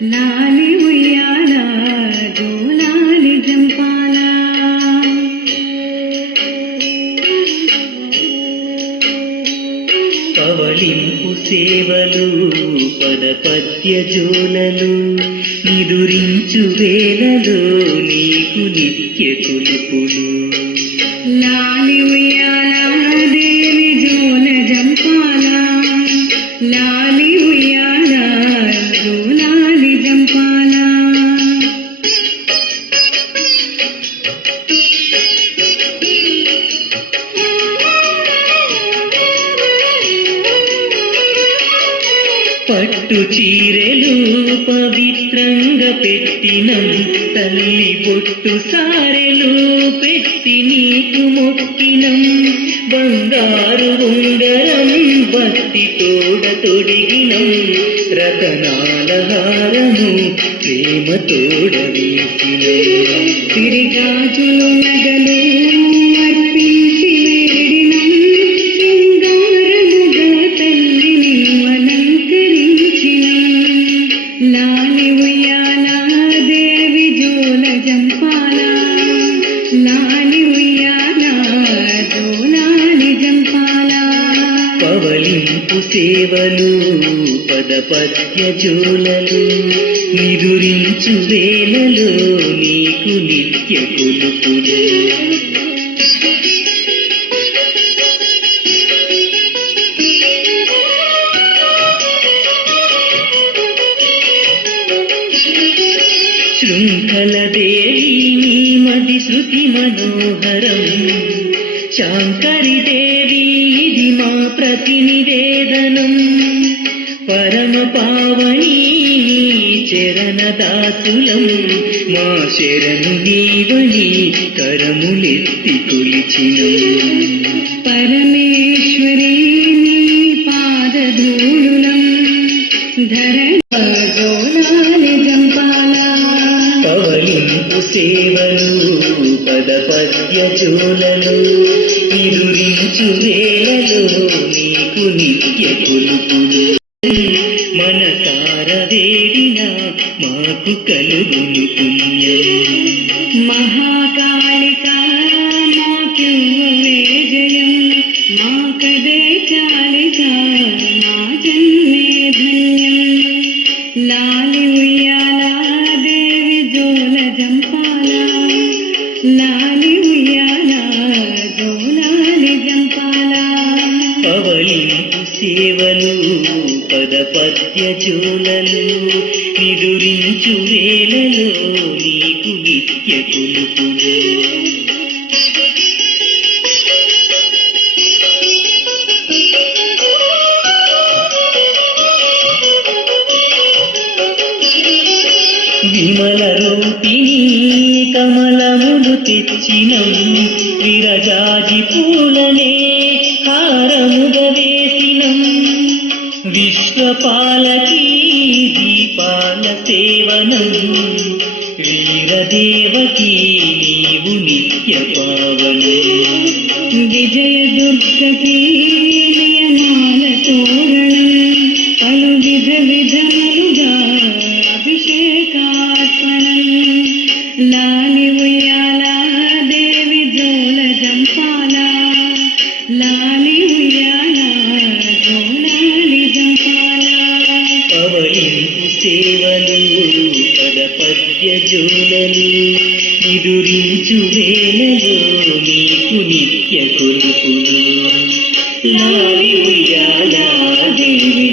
లాలి ఉయ్యాల జోలాలి జంపాల పవళింపు సేవలు పదపద్య జోలలు నిదురించు వేళలో నీకు నిత్య కొలుపులు లాలి ఉయ్యాల దేవి జోల జంపాల లాలి ఉయ్యాల జోలాలి జంపాల పట్టు చీరెలు పవిత్రంగా పెట్టినం తల్లి బొట్టు సారెలు పెట్టి నీకు మొక్కినం బంగారు ఉంగరం భక్తి తోడ తొడిగినం రతనాల హారము ప్రేమ తోడ వేసినం తిరిగాజులు నగలు అర్పించి వేడినం శృంగారముగా తల్లిని అలంకరించినం లాలి ఉయ్యాల దేవి జోల జంపాల లాలి ఉయ్యాల జోలాలి జంపాల పవళింపు సేవలు పదపద్య జోలలు నిదురించు వేళలో నీకు నిత్య కొలుపులు శృంఖల దేవి నీ మది శృతి మనోహరం శాంకరి దేవి ఇది మా ప్రతినివేదనం పరమ పావని చరణ దాసులం మా శరణు నీవని కరములెత్తి కొలిచినం పరమేశ్వరీ నీ పాదధూళులం ధర జోలాలి జంపాల పవళింపు సేవలు పదపద్య జోలలు నిదురించు వేళలో నీకు నిత్య కొలుపులు మనసార వేడిన మాకు కలుగును పుణ్యం మహాకాళిక మాకివ్వవే జయం మాకదే చాలిక మా జన్మే ధన్యం లాలి ఉయ్యాల దేవి జోల జంపాల లాలి ఉయ్యాల జోలాలి జంపాల పవళింపు సేవలు పదపద్య జోలలు నిదురించు వేళలో నీకు నిత్య కొలుపులు విమల రూపిణి కమలములు తెచ్చినం విరజాజి పూలనే హారముగా వేసినం విశ్వపాలకి దీపాల సేవనం వీరదేవకి నీవు నిత్య పావనం విజయ దుర్గకి నియమాల తోరణం పలు విధ విధములుగా అభిషేకార్పణం లాలి ఉయ్యాల దేవి జోల జంపాల లాలి ఉయ్యాల జోలాలి జంపాల పవళింపు సేవలు పదపద్య జోలలు నిదురించు వేళలో నీకు నిత్య కొలుపులు లాలి ఉయ్యాల దేవి